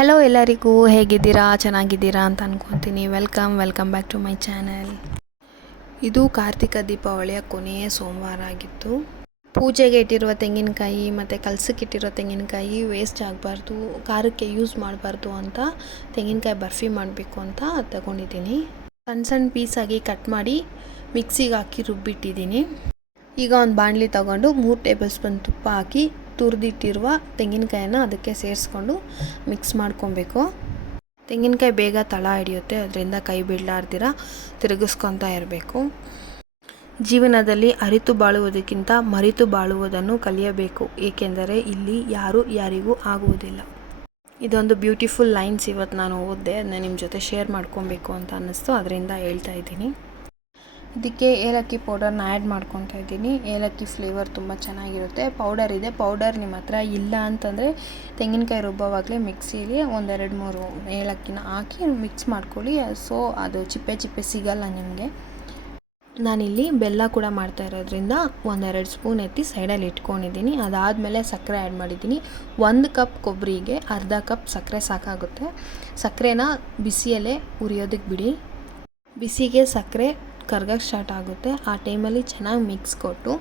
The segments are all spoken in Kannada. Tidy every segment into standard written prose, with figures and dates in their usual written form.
ಹಲೋ ಎಲ್ಲರಿಗೂ, ಹೇಗಿದ್ದೀರಾ? ಚೆನ್ನಾಗಿದ್ದೀರಾ ಅಂತ ಅಂದ್ಕೊತೀನಿ. Welcome back to my channel. ಇದು ಕಾರ್ತಿಕ ದೀಪಾವಳಿಯ ಕೊನೆಯ ಸೋಮವಾರ ಆಗಿತ್ತು. ಪೂಜೆಗೆ ಇಟ್ಟಿರುವ ತೆಂಗಿನಕಾಯಿ ಮತ್ತು ಕಲಸಕ್ಕೆ ಇಟ್ಟಿರೋ ತೆಂಗಿನಕಾಯಿ ವೇಸ್ಟ್ ಆಗಬಾರ್ದು, ಖಾರಕ್ಕೆ ಯೂಸ್ ಮಾಡಬಾರ್ದು ಅಂತ ತೆಂಗಿನಕಾಯಿ ಬರ್ಫಿ ಮಾಡಬೇಕು ಅಂತ ತಗೊಂಡಿದ್ದೀನಿ. ಸಣ್ಣ ಪೀಸಾಗಿ ಕಟ್ ಮಾಡಿ ಮಿಕ್ಸಿಗೆ ಹಾಕಿ ರುಬ್ಬಿಟ್ಟಿದ್ದೀನಿ. ಈಗ ಒಂದು ಬಾಣಲಿ ತಗೊಂಡು 3 ಟೇಬಲ್ ಸ್ಪೂನ್ ತುಪ್ಪ ಹಾಕಿ ತುರಿದಿಟ್ಟಿರುವ ತೆಂಗಿನಕಾಯಿನ ಅದಕ್ಕೆ ಸೇರಿಸ್ಕೊಂಡು ಮಿಕ್ಸ್ ಮಾಡ್ಕೊಬೇಕು. ತೆಂಗಿನಕಾಯಿ ಬೇಗ ತಳ ಹಿಡಿಯುತ್ತೆ, ಅದರಿಂದ ಕೈ ಬಿಡಲಾರ್ದಿರ ತಿರುಗಿಸ್ಕೊತಾ ಇರಬೇಕು. ಜೀವನದಲ್ಲಿ ಅರಿತು ಬಾಳುವುದಕ್ಕಿಂತ ಮರೆತು ಬಾಳುವುದನ್ನು ಕಲಿಯಬೇಕು, ಏಕೆಂದರೆ ಇಲ್ಲಿ ಯಾರು ಯಾರಿಗೂ ಆಗುವುದಿಲ್ಲ. ಇದೊಂದು ಬ್ಯೂಟಿಫುಲ್ ಲೈನ್ಸ್ ಇವತ್ತು ನಾನು ಓದಿದೆ, ಅದನ್ನ ನಿಮ್ಮ ಜೊತೆ ಶೇರ್ ಮಾಡ್ಕೊಬೇಕು ಅಂತ ಅನ್ನಿಸ್ತು, ಅದರಿಂದ ಹೇಳ್ತಾ ಇದ್ದೀನಿ. ಇದಕ್ಕೆ ಏಲಕ್ಕಿ ಪೌಡರ್ನ ಆ್ಯಡ್ ಮಾಡ್ಕೊತಾ ಇದ್ದೀನಿ. ಏಲಕ್ಕಿ ಫ್ಲೇವರ್ ತುಂಬ ಚೆನ್ನಾಗಿರುತ್ತೆ. ಪೌಡರ್ ಇದೆ, ಪೌಡರ್ ನಿಮ್ಮ ಹತ್ರ ಇಲ್ಲ ಅಂತಂದರೆ ತೆಂಗಿನಕಾಯಿ ರುಬ್ಬೋವಾಗಲೇ ಮಿಕ್ಸಿಲಿ 1-2-3 ಏಲಕ್ಕಿನ ಹಾಕಿ ಮಿಕ್ಸ್ ಮಾಡ್ಕೊಳ್ಳಿ. ಸೊ ಅದು ಚಿಪ್ಪೆ ಸಿಗಲ್ಲ ನಿಮಗೆ. ನಾನಿಲ್ಲಿ ಬೆಲ್ಲ ಕೂಡ ಮಾಡ್ತಾ ಇರೋದ್ರಿಂದ 1-2 ಸ್ಪೂನ್ ಎತ್ತಿ ಸೈಡಲ್ಲಿ ಇಟ್ಕೊಂಡಿದ್ದೀನಿ. ಅದಾದಮೇಲೆ ಸಕ್ಕರೆ ಆ್ಯಡ್ ಮಾಡಿದ್ದೀನಿ. 1 ಕಪ್ ಕೊಬ್ಬರಿಗೆ ಅರ್ಧ ಕಪ್ ಸಕ್ಕರೆ ಸಾಕಾಗುತ್ತೆ. ಸಕ್ಕರೆನ ಬಿಸಿಯಲ್ಲೇ ಉರಿಯೋದಕ್ಕೆ ಬಿಡಿ. ಬಿಸಿಗೆ ಸಕ್ಕರೆ ಕರ್ಗಕ್ಕೆ ಸ್ಟಾರ್ಟ್ ಆಗುತ್ತೆ. ಆ ಟೈಮಲ್ಲಿ ಚೆನ್ನಾಗಿ ಮಿಕ್ಸ್ ಕೊಟ್ಟು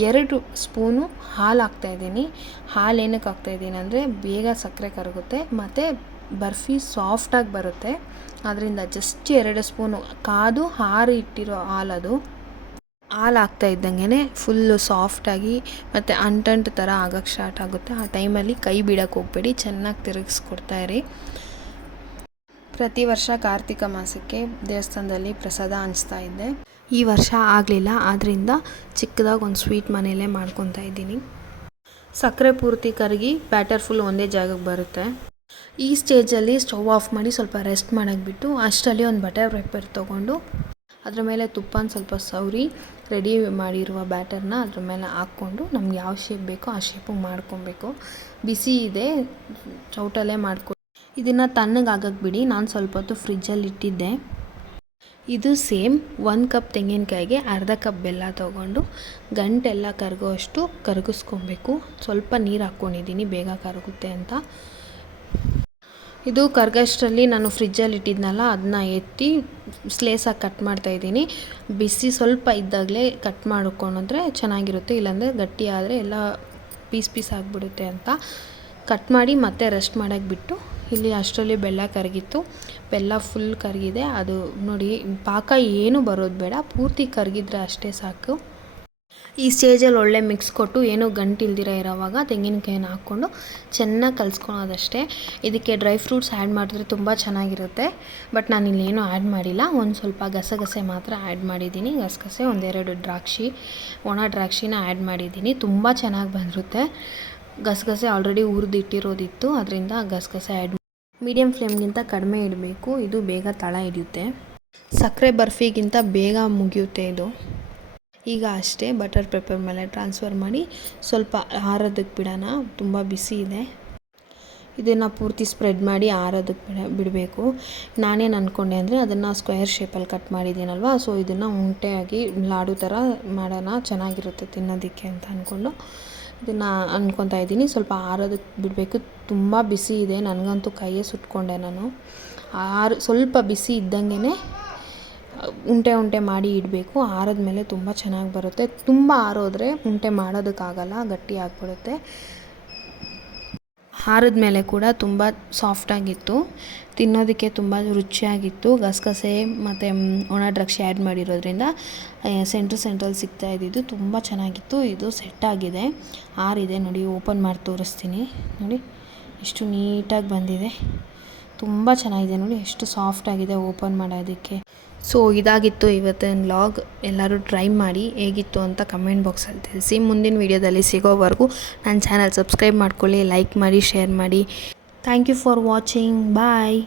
2 ಸ್ಪೂನು ಹಾಲು ಹಾಕ್ತಾಯಿದ್ದೀನಿ. ಹಾಲು ಏನಕ್ಕೆ ಹಾಕ್ತಾಯಿದ್ದೀನಿ ಅಂದರೆ ಬೇಗ ಸಕ್ಕರೆ ಕರಗುತ್ತೆ ಮತ್ತು ಬರ್ಫಿ ಸಾಫ್ಟಾಗಿ ಬರುತ್ತೆ. ಅದರಿಂದ ಜಸ್ಟ್ 2 ಸ್ಪೂನು ಕಾದು ಹಾರಿ ಇಟ್ಟಿರೋ ಹಾಲು ಹಾಕ್ತಾ ಇದ್ದಂಗೆ ಫುಲ್ಲು ಸಾಫ್ಟಾಗಿ ಮತ್ತು ಅಂಟಂಟು ಥರ ಆಗೋಕ್ಕೆ ಸ್ಟಾರ್ಟ್ ಆಗುತ್ತೆ. ಆ ಟೈಮಲ್ಲಿ ಕೈ ಬಿಡೋಕ್ಕೆ ಹೋಗಬೇಡಿ, ಚೆನ್ನಾಗಿ ತಿರುಗಿಸ್ಕೊಡ್ತಾಯಿರಿ. ಪ್ರತಿ ವರ್ಷ ಕಾರ್ತಿಕ ಮಾಸಕ್ಕೆ ದೇವಸ್ಥಾನದಲ್ಲಿ ಪ್ರಸಾದ ಹಂಚ್ತಾ ಇದ್ದೆ. ಈ ವರ್ಷ ಆಗಲಿಲ್ಲ, ಆದ್ದರಿಂದ ಚಿಕ್ಕದಾಗಿ ಒಂದು ಸ್ವೀಟ್ ಮನೆಯಲ್ಲೇ ಮಾಡ್ಕೊತಾ ಇದ್ದೀನಿ. ಸಕ್ಕರೆ ಪೂರ್ತಿ ಕರಗಿ ಬ್ಯಾಟರ್ ಫುಲ್ ಒಂದೇ ಜಾಗಕ್ಕೆ ಬರುತ್ತೆ. ಈ ಸ್ಟೇಜಲ್ಲಿ ಸ್ಟವ್ ಆಫ್ ಮಾಡಿ ಸ್ವಲ್ಪ ರೆಸ್ಟ್ ಮಾಡೋಕ್ಕೆ ಬಿಟ್ಟು ಅಷ್ಟರಲ್ಲಿ ಒಂದು ಬಟರ್ ಪೇಪರ್ ತೊಗೊಂಡು ಅದ್ರ ಮೇಲೆ ತುಪ್ಪನ ಸ್ವಲ್ಪ ಸವರಿ ರೆಡಿ ಮಾಡಿರುವ ಬ್ಯಾಟರ್ನ ಅದ್ರ ಮೇಲೆ ಹಾಕ್ಕೊಂಡು ನಮ್ಗೆ ಯಾವ ಶೇಪ್ ಬೇಕೋ ಆ ಶೇಪಿಗೆ ಮಾಡ್ಕೊಬೇಕು. ಬಿಸಿ ಇದೆ, ಚೌಟಲ್ಲೇ ಮಾಡ್ಕೊಂಡು ಇದನ್ನು ತಣ್ಣಗಾಗಕ್ಕೆ ಬಿಡಿ. ನಾನು ಸ್ವಲ್ಪ ಹೊತ್ತು ಫ್ರಿಜ್ಜಲ್ಲಿ ಇಟ್ಟಿದ್ದೆ. ಇದು ಸೇಮ್ 1 ಕಪ್ ತೆಂಗಿನಕಾಯಿಗೆ ಅರ್ಧ ಕಪ್ ಬೆಲ್ಲ ತೊಗೊಂಡು ಗಂಟೆಲ್ಲ ಕರಗೋಷ್ಟು ಕರಗಿಸ್ಕೊಬೇಕು. ಸ್ವಲ್ಪ ನೀರು ಹಾಕ್ಕೊಂಡಿದ್ದೀನಿ ಬೇಗ ಕರಗುತ್ತೆ ಅಂತ. ಇದು ಕರಗೋಷ್ಟರಲ್ಲಿ ನಾನು ಫ್ರಿಜ್ಜಲ್ಲಿ ಇಟ್ಟಿದ್ನಲ್ಲ, ಅದನ್ನ ಎತ್ತಿ ಸ್ಲೇಸಾಗಿ ಕಟ್ ಮಾಡ್ತಾಯಿದ್ದೀನಿ. ಬಿಸಿ ಸ್ವಲ್ಪ ಇದ್ದಾಗಲೇ ಕಟ್ ಮಾಡ್ಕೊಂಡ್ರೆ ಚೆನ್ನಾಗಿರುತ್ತೆ, ಇಲ್ಲಾಂದರೆ ಗಟ್ಟಿ ಆದರೆ ಎಲ್ಲ ಪೀಸ್ ಆಗಿಬಿಡುತ್ತೆ ಅಂತ ಕಟ್ ಮಾಡಿ ಮತ್ತೆ ರೆಸ್ಟ್ ಮಾಡೋಕ್ಕೆ ಬಿಟ್ಟು ಇಲ್ಲಿ ಅಷ್ಟರಲ್ಲಿ ಬೆಲ್ಲ ಕರಗಿತ್ತು. ಬೆಲ್ಲ ಫುಲ್ ಕರಗಿದೆ. ಅದು ನೋಡಿ, ಪಾಕ ಏನು ಬರೋದು ಬೇಡ, ಪೂರ್ತಿ ಕರಗಿದ್ರೆ ಅಷ್ಟೇ ಸಾಕು. ಈ ಸ್ಟೇಜಲ್ಲಿ ಒಳ್ಳೆ ಮಿಕ್ಸ್ ಕೊಟ್ಟು ಏನೂ ಗಂಟಿಲ್ದಿರ ಇರೋವಾಗ ತೆಂಗಿನಕಾಯಿನ ಹಾಕ್ಕೊಂಡು ಚೆನ್ನಾಗಿ ಕಲಿಸ್ಕೊಳೋದಷ್ಟೇ. ಇದಕ್ಕೆ ಡ್ರೈ ಫ್ರೂಟ್ಸ್ ಆ್ಯಡ್ ಮಾಡಿದ್ರೆ ತುಂಬ ಚೆನ್ನಾಗಿರುತ್ತೆ, ಬಟ್ ನಾನಿಲ್ಲಿ ಏನೂ ಆ್ಯಡ್ ಮಾಡಿಲ್ಲ. ಒಂದು ಸ್ವಲ್ಪ ಗಸಗಸೆ ಮಾತ್ರ ಆ್ಯಡ್ ಮಾಡಿದ್ದೀನಿ. ಗಸಗಸೆ 1-2 ದ್ರಾಕ್ಷಿ, ಒಣ ದ್ರಾಕ್ಷಿನ ಆ್ಯಡ್ ಮಾಡಿದ್ದೀನಿ. ತುಂಬ ಚೆನ್ನಾಗಿ ಬಂದಿರುತ್ತೆ. ಗಸಗಸೆ ಆಲ್ರೆಡಿ ಹುರಿದಿಟ್ಟಿರೋದಿತ್ತು, ಅದರಿಂದ ಗಸಗಸೆ ಆ್ಯಡ್ ಮೀಡಿಯಮ್ ಫ್ಲೇಮ್ಗಿಂತ ಕಡಿಮೆ ಇಡಬೇಕು, ಇದು ಬೇಗ ತಳ ಹಿಡಿಯುತ್ತೆ. ಸಕ್ಕರೆ ಬರ್ಫಿಗಿಂತ ಬೇಗ ಮುಗಿಯುತ್ತೆ ಇದು. ಈಗ ಅಷ್ಟೇ ಬಟರ್ ಪೇಪರ್ ಮೇಲೆ ಟ್ರಾನ್ಸ್ಫರ್ ಮಾಡಿ ಸ್ವಲ್ಪ ಆರೋದಕ್ಕೆ ಬಿಡೋಣ. ತುಂಬ ಬಿಸಿ ಇದೆ. ಇದನ್ನು ಪೂರ್ತಿ ಸ್ಪ್ರೆಡ್ ಮಾಡಿ ಆರೋದಕ್ಕೆ ಬಿಡಬೇಕು. ನಾನೇನು ಅಂದ್ಕೊಂಡೆ ಅಂದರೆ ಅದನ್ನು ಸ್ಕ್ವೇರ್ ಶೇಪಲ್ಲಿ ಕಟ್ ಮಾಡಿದ್ದೀನಲ್ವ, ಸೊ ಇದನ್ನು ಉಂಟೆಯಾಗಿ ಲಾಡು ಥರ ಮಾಡೋಣ, ಚೆನ್ನಾಗಿರುತ್ತೆ ತಿನ್ನೋದಕ್ಕೆ ಅಂತ ಅಂದ್ಕೊಂಡು ಇದನ್ನು ಅಂದ್ಕೊತಾ ಇದ್ದೀನಿ. ಸ್ವಲ್ಪ ಆರೋದಕ್ಕೆ ಬಿಡಬೇಕು. ತುಂಬ ಬಿಸಿ ಇದೆ, ನನಗಂತೂ ಕೈಯೇ ಸುಟ್ಕೊಂಡೆ ನಾನು. ಸ್ವಲ್ಪ ಬಿಸಿ ಇದ್ದಂಗೆ ಉಂಟೆ ಮಾಡಿ ಇಡಬೇಕು. ಆರದ ಮೇಲೆ ತುಂಬ ಚೆನ್ನಾಗಿ ಬರುತ್ತೆ. ತುಂಬ ಆರೋದ್ರೆ ಉಂಟೆ ಮಾಡೋದಕ್ಕಾಗಲ್ಲ, ಗಟ್ಟಿ ಆಗಿಬಿಡುತ್ತೆ. ಆರದ ಮೇಲೆ ಕೂಡ ತುಂಬ ಸಾಫ್ಟಾಗಿತ್ತು, ತಿನ್ನೋದಕ್ಕೆ ತುಂಬ ರುಚಿಯಾಗಿತ್ತು. ಗಸಗಸೆ ಮತ್ತು ಒಣ ದ್ರಾಕ್ಷಿ ಆ್ಯಡ್ ಮಾಡಿರೋದ್ರಿಂದ ಸೆಂಟ್ರಲ್ಲಿ ಸಿಗ್ತಾ ಇದ್ದಿದ್ದು ತುಂಬ ಚೆನ್ನಾಗಿತ್ತು. ಇದು ಸೆಟ್ ಆಗಿದೆ, ಆರಿದೆ. ನೋಡಿ, ಓಪನ್ ಮಾಡಿ ತೋರಿಸ್ತೀನಿ. ನೋಡಿ ಎಷ್ಟು ನೀಟಾಗಿ ಬಂದಿದೆ, ತುಂಬ ಚೆನ್ನಾಗಿದೆ. ನೋಡಿ ಎಷ್ಟು ಸಾಫ್ಟಾಗಿದೆ ಓಪನ್ ಮಾಡೋದಕ್ಕೆ. ಸೊ ಇದಾಗಿತ್ತು ಇವತ್ತಿನ ವ್ಲಾಗ್. ಎಲ್ಲರೂ ಟ್ರೈ ಮಾಡಿ ಹೇಗಿತ್ತು ಅಂತ ಕಮೆಂಟ್ ಬಾಕ್ಸಲ್ಲಿ ತಿಳಿಸಿ. ಮುಂದಿನ ವೀಡಿಯೋದಲ್ಲಿ ಸಿಗೋವರೆಗೂ ನನ್ನ ಚಾನಲ್ ಸಬ್ಸ್ಕ್ರೈಬ್ ಮಾಡ್ಕೊಳ್ಳಿ, ಲೈಕ್ ಮಾಡಿ, ಶೇರ್ ಮಾಡಿ. Thank you for watching. Bye.